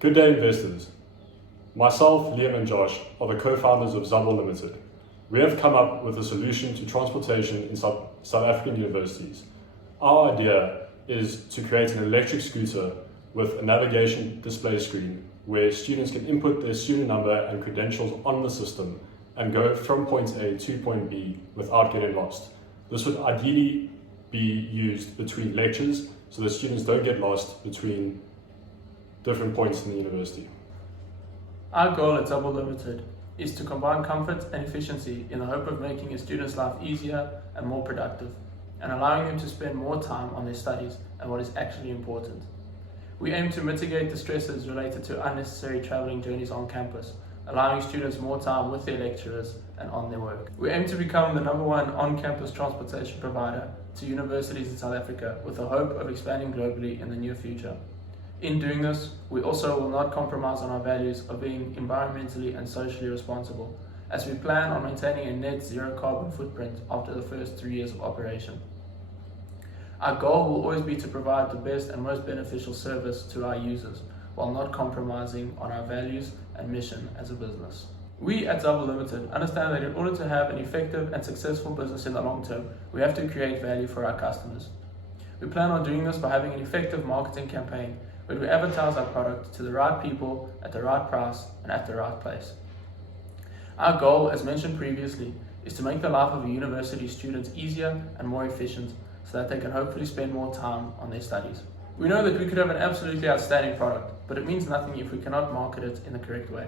Good day, investors. Myself, Liam and Josh are the co-founders of Zubble LTD. We have come up with a solution to transportation in South African universities. Our idea is to create an electric scooter with a navigation display screen where students can input their student number and credentials on the system and go from point A to point B without getting lost. This would ideally be used between lectures so that students don't get lost between different points in the university. Our goal at Zubble LTD is to combine comfort and efficiency in the hope of making a student's life easier and more productive, and allowing them to spend more time on their studies and what is actually important. We aim to mitigate the stresses related to unnecessary travelling journeys on campus, allowing students more time with their lecturers and on their work. We aim to become the #1 on-campus transportation provider to universities in South Africa with the hope of expanding globally in the near future. In doing this, we also will not compromise on our values of being environmentally and socially responsible, as we plan on maintaining a net zero carbon footprint after the first 3 years of operation. Our goal will always be to provide the best and most beneficial service to our users, while not compromising on our values and mission as a business. We at Zubble LTD understand that in order to have an effective and successful business in the long term, we have to create value for our customers. We plan on doing this by having an effective marketing campaign where we advertise our product to the right people at the right price and at the right place. Our goal, as mentioned previously, is to make the life of a university student easier and more efficient so that they can hopefully spend more time on their studies. We know that we could have an absolutely outstanding product, but it means nothing if we cannot market it in the correct way.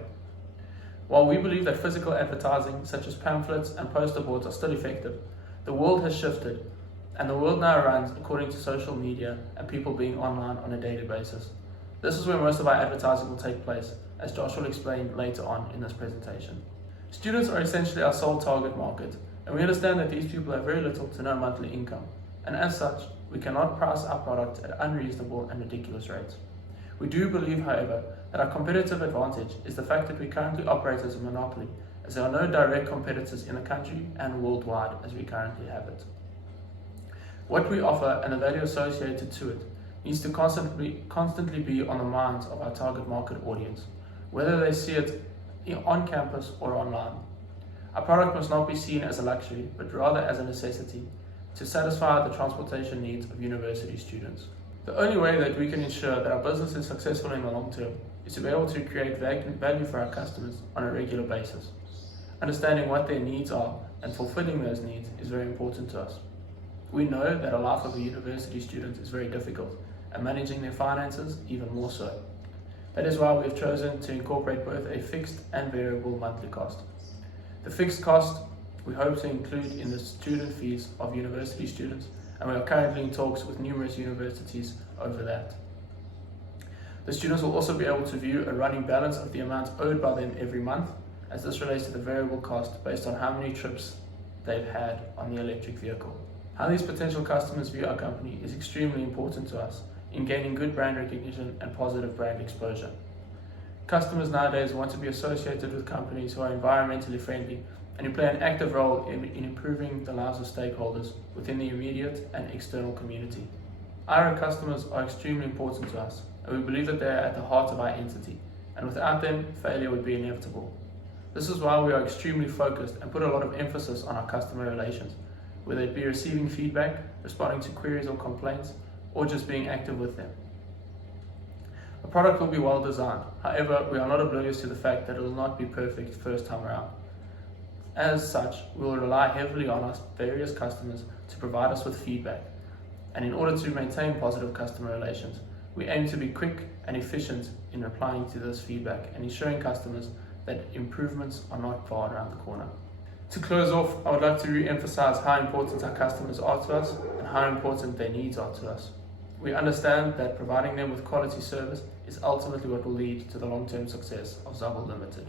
While we believe that physical advertising such as pamphlets and poster boards are still effective, the world has shifted, and the world now runs according to social media and people being online on a daily basis. This is where most of our advertising will take place, as Josh will explain later on in this presentation. Students are essentially our sole target market, and we understand that these people have very little to no monthly income, and as such, we cannot price our product at unreasonable and ridiculous rates. We do believe, however, that our competitive advantage is the fact that we currently operate as a monopoly, as there are no direct competitors in the country and worldwide as we currently have it. What we offer and the value associated to it needs to constantly be on the minds of our target market audience, whether they see it on campus or online. Our product must not be seen as a luxury, but rather as a necessity to satisfy the transportation needs of university students. The only way that we can ensure that our business is successful in the long term is to be able to create value for our customers on a regular basis. Understanding what their needs are and fulfilling those needs is very important to us. We know that a life of a university student is very difficult, and managing their finances even more so. That is why we have chosen to incorporate both a fixed and variable monthly cost. The fixed cost we hope to include in the student fees of university students, and we are currently in talks with numerous universities over that. The students will also be able to view a running balance of the amount owed by them every month, as this relates to the variable cost based on how many trips they've had on the electric vehicle. How these potential customers view our company is extremely important to us in gaining good brand recognition and positive brand exposure. Customers nowadays want to be associated with companies who are environmentally friendly and who play an active role in improving the lives of stakeholders within the immediate and external community. Our customers are extremely important to us, and we believe that they are at the heart of our entity, and without them, failure would be inevitable. This is why we are extremely focused and put a lot of emphasis on our customer relations, whether it be receiving feedback, responding to queries or complaints, or just being active with them. A product will be well designed, however, we are not oblivious to the fact that it will not be perfect first time around. As such, we will rely heavily on our various customers to provide us with feedback, and in order to maintain positive customer relations, we aim to be quick and efficient in replying to this feedback and ensuring customers that improvements are not far around the corner. To close off, I would like to re-emphasize how important our customers are to us and how important their needs are to us. We understand that providing them with quality service is ultimately what will lead to the long-term success of Zubble LTD.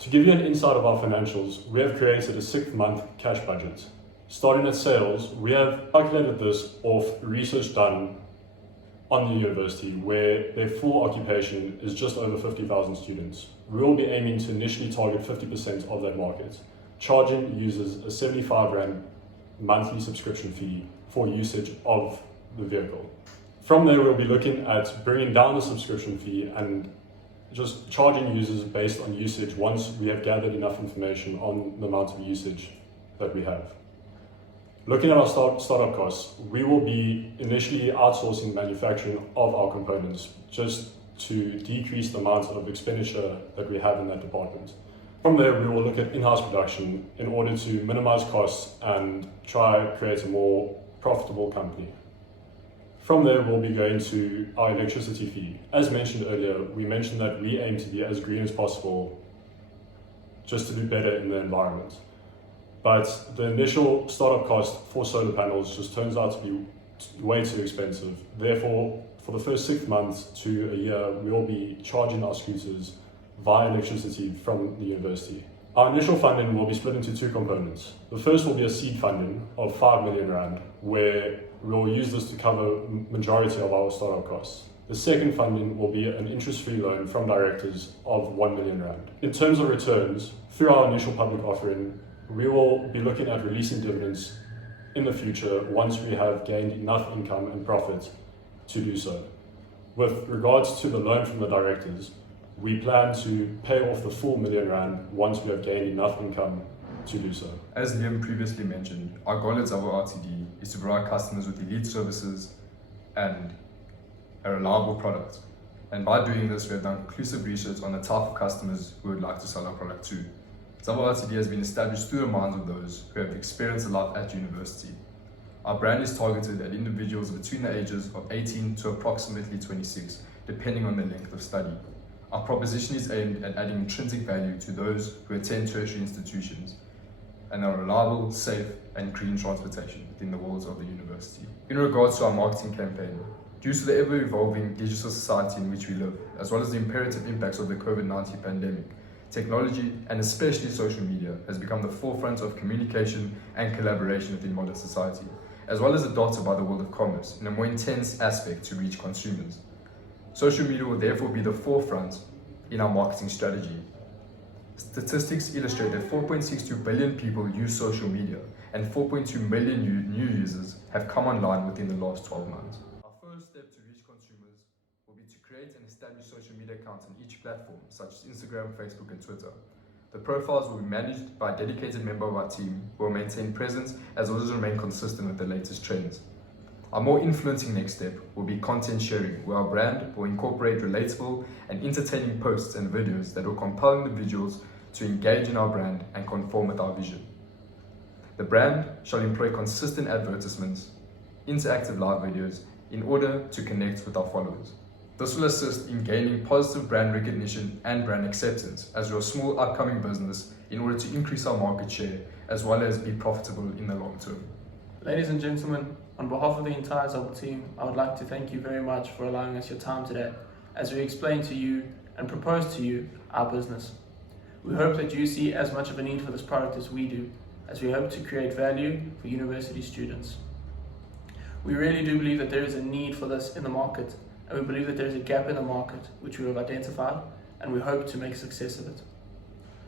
To give you an insight of our financials, we have created a 6-month cash budget. Starting at sales, we have calculated this off research done on the university where their full occupation is just over 50,000 students. We will be aiming to initially target 50% of that market, charging users a 75 Rand monthly subscription fee for usage of the vehicle. From there, we'll be looking at bringing down the subscription fee and just charging users based on usage once we have gathered enough information on the amount of usage that we have. Looking at our startup costs, we will be initially outsourcing manufacturing of our components just to decrease the amount of expenditure that we have in that department. From there, we will look at in-house production in order to minimize costs and try to create a more profitable company. From there, we'll be going to our electricity fee. As mentioned earlier, we mentioned that we aim to be as green as possible just to do better in the environment. But the initial startup cost for solar panels just turns out to be way too expensive. Therefore, for the first 6 months to a year, we will be charging our scooters via electricity from the university. Our initial funding will be split into 2 components. The first will be a seed funding of 5 million rand, where we'll use this to cover majority of our startup costs. The second funding will be an interest-free loan from directors of 1 million rand. In terms of returns, through our initial public offering, we will be looking at releasing dividends in the future once we have gained enough income and profit to do so. With regards to the loan from the directors, we plan to pay off the full 1 million rand once we have gained enough income to do so. As Liam previously mentioned, our goal at Zubble LTD is to provide customers with elite services and a reliable product. And by doing this, we have done inclusive research on the type of customers we would like to sell our product to. Zubble LTD has been established through the minds of those who have experienced a lot at university. Our brand is targeted at individuals between the ages of 18 to approximately 26, depending on their length of study. Our proposition is aimed at adding intrinsic value to those who attend tertiary institutions and are reliable, safe, and green transportation within the walls of the university. In regards to our marketing campaign, due to the ever-evolving digital society in which we live, as well as the imperative impacts of the COVID-19 pandemic, technology, and especially social media, has become the forefront of communication and collaboration within modern society, as well as adopted by the world of commerce in a more intense aspect to reach consumers. Social media will therefore be the forefront in our marketing strategy. Statistics illustrate that 4.62 billion people use social media and 4.2 million new users have come online within the last 12 months. Our first step to reach consumers will be to create and establish social media accounts on each platform, such as Instagram, Facebook, and Twitter. The profiles will be managed by a dedicated member of our team who will maintain presence as well as remain consistent with the latest trends. Our more influencing next step will be content sharing, where our brand will incorporate relatable and entertaining posts and videos that will compel individuals to engage in our brand and conform with our vision. The brand shall employ consistent advertisements, interactive live videos in order to connect with our followers. This will assist in gaining positive brand recognition and brand acceptance as we're a small upcoming business in order to increase our market share as well as be profitable in the long term. Ladies and gentlemen, on behalf of the entire Zubble team, I would like to thank you very much for allowing us your time today as we explain to you and propose to you our business. We hope that you see as much of a need for this product as we do, as we hope to create value for university students. We really do believe that there is a need for this in the market, and we believe that there is a gap in the market which we have identified, and we hope to make a success of it.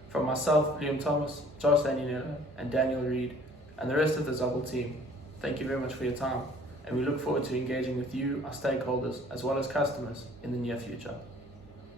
From myself, Liam Thomas, Josh Daniela, and Daniel Reed, and the rest of the Zubble team, thank you very much for your time, and we look forward to engaging with you, our stakeholders, as well as customers in the near future.